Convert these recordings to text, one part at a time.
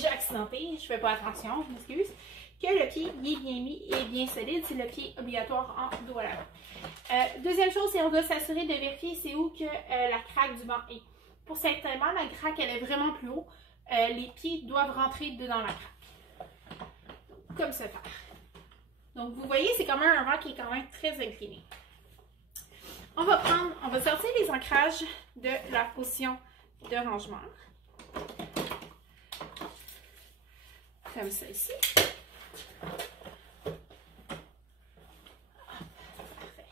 déjà accidenté, je fais pas attention, je m'excuse, que le pied il est bien mis et bien solide. C'est le pied obligatoire en dos à l'avant. Deuxième chose, c'est on doit s'assurer de vérifier c'est où que la craque du banc est. Pour certainement, la craque elle est vraiment plus haut. Les pieds doivent rentrer dedans la craque. Donc, comme ça faire. Donc vous voyez, c'est quand même un banc qui est quand même très incliné. On va sortir les ancrages de la position de rangement. Comme ça ici. Parfait.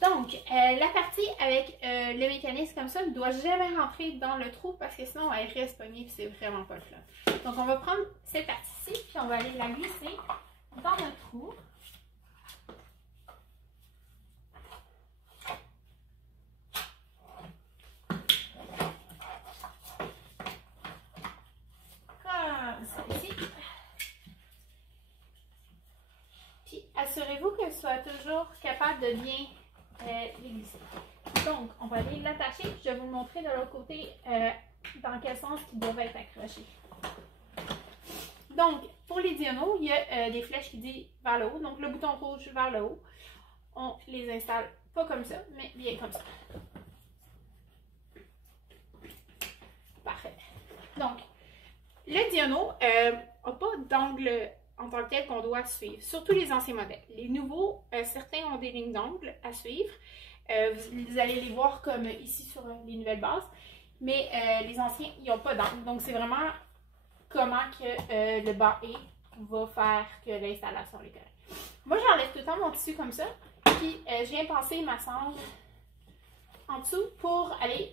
Donc, la partie avec le mécanisme comme ça ne doit jamais rentrer dans le trou parce que sinon elle reste pognée et c'est vraiment pas le fun. Donc, on va prendre cette partie-ci puis on va aller la glisser dans notre trou. Puis assurez-vous qu'elle soit toujours capable de bien les glisser. Donc, on va aller l'attacher. Je vais vous montrer de l'autre côté dans quel sens il devrait être accroché. Donc, pour les diagonaux, il y a des flèches qui disent vers le haut. Donc, le bouton rouge vers le haut. On les installe pas comme ça, mais bien comme ça. Parfait. Donc, le diagonal n'a pas d'angle en tant que tel qu'on doit suivre, surtout les anciens modèles. Les nouveaux, certains ont des lignes d'angle à suivre. Vous allez les voir comme ici sur les nouvelles bases, mais les anciens, ils n'ont pas d'angle. Donc, c'est vraiment comment que le bas va faire que l'installation est correcte. Moi, j'enlève tout le temps mon tissu comme ça, puis je viens passer ma sangle en dessous pour aller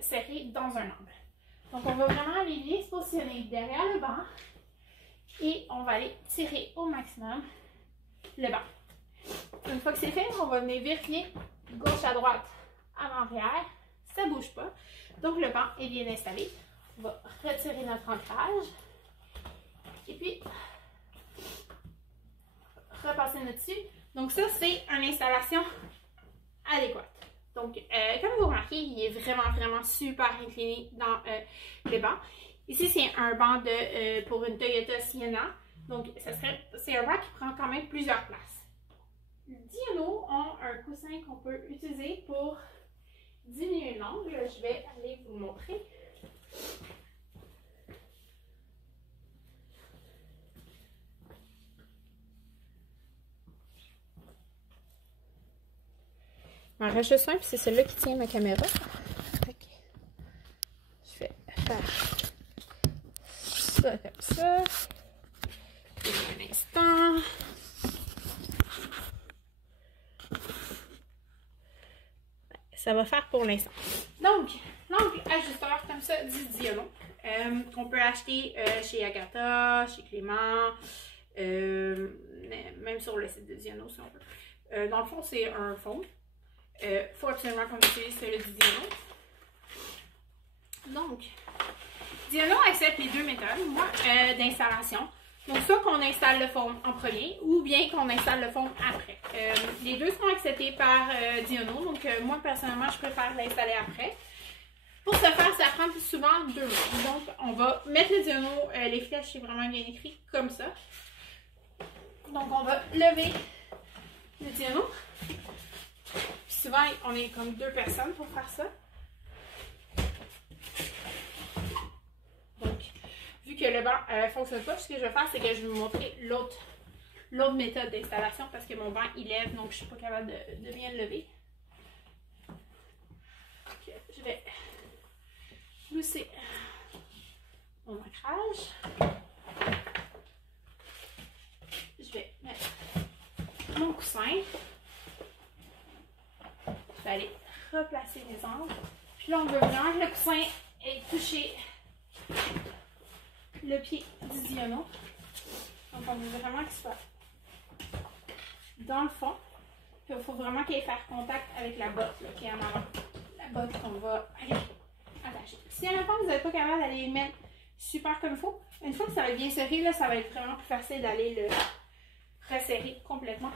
serrer dans un angle. Donc, on va vraiment aller bien se positionner derrière le banc et on va aller tirer au maximum le banc. Une fois que c'est fait, on va venir vérifier gauche à droite, avant-arrière. Ça ne bouge pas. Donc, le banc est bien installé. On va retirer notre ancrage et puis repasser notre dessus. Donc, ça, c'est une installation adéquate. Donc, comme vous remarquez, il est vraiment super incliné dans le banc. Ici, c'est un banc pour une Toyota Sienna. Donc, c'est un banc qui prend quand même plusieurs places. Les diagonaux ont un coussin qu'on peut utiliser pour diminuer l'angle. Je vais aller vous montrer. Il m'en reste juste un, puis c'est celui-là qui tient ma caméra. Okay. Je vais faire ça comme ça. Un instant. Ça va faire pour l'instant. Donc, l'angle ajusteur comme ça du diagonal. On peut acheter chez Agatha, chez Clément, même sur le site de Diano si on veut. Dans le fond, c'est un fond. Il faut absolument qu'on utilise celui du Diano. Donc, Diano accepte les deux méthodes d'installation. Donc, soit qu'on installe le foam en premier ou bien qu'on installe le foam après. Les deux sont acceptés par Diano. Donc, moi, personnellement, je préfère l'installer après. Pour ce faire, ça prend souvent 2 mois. Donc, on va mettre le Diano, les flèches, c'est vraiment bien écrit, comme ça. Donc, on va lever le Diano. Souvent, on est comme 2 personnes pour faire ça. Donc, vu que le banc ne fonctionne pas, ce que je vais faire, c'est que je vais vous montrer l'autre méthode d'installation parce que mon banc, il lève, donc je ne suis pas capable de bien le lever. Donc, je vais pousser mon ancrage. Je vais mettre mon coussin. Je vais aller replacer les angles. Puis là, on veut vraiment que le coussin ait touché le pied du diagonal. Donc, on veut vraiment qu'il soit dans le fond. Puis, il faut vraiment qu'il ait faire contact avec la botte là, qui est en avant. La botte qu'on va aller attacher. Si à la fin, vous n'êtes pas capable d'aller le mettre super comme il faut, une fois que ça va être bien serré, là, ça va être vraiment plus facile d'aller le resserrer complètement.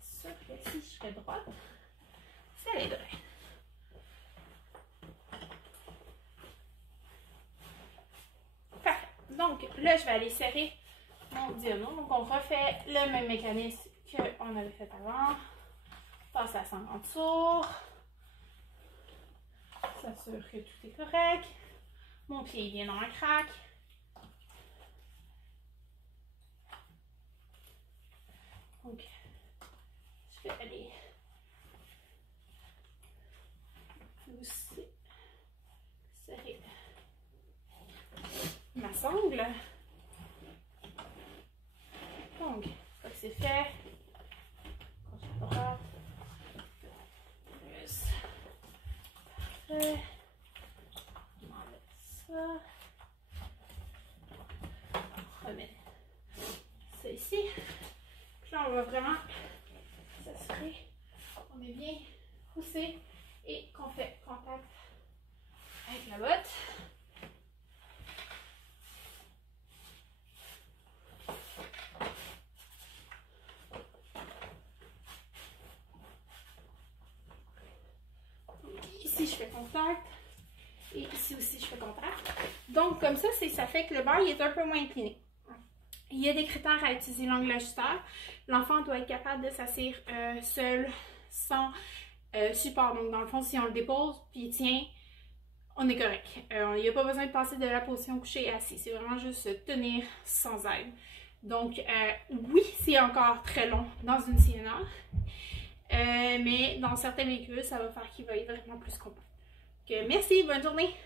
Ça. sûr que si je serais droite, ça l'aiderait. Parfait. Donc là, je vais aller serrer mon diano. Donc on refait le même mécanisme qu'on avait fait avant. Passe à 50 tours. S'assure que tout est correct. Mon pied vient dans un crack. Donc, je vais aller aussi serrer ma sangle. Donc, ça c'est fait. Droite. Plus. Parfait. On enlève ça. On remet ça ici. Puis là, on va vraiment s'assurer qu'on est bien poussé et qu'on fait contact avec la botte. Ici, je fais contact. Et ici aussi, je fais contact. Donc, comme ça fait que le bar il est un peu moins incliné. Il y a des critères à utiliser l'angle ajusteur. L'enfant doit être capable de s'asseoir seul, sans support. Donc, dans le fond, si on le dépose puis il tient, on est correct. Il n'y a pas besoin de passer de la position couchée à assis. C'est vraiment juste se tenir sans aide. Donc, oui, c'est encore très long dans une Sienna. Mais dans certains véhicules, ça va faire qu'il va être vraiment plus compact. Donc, merci, bonne journée!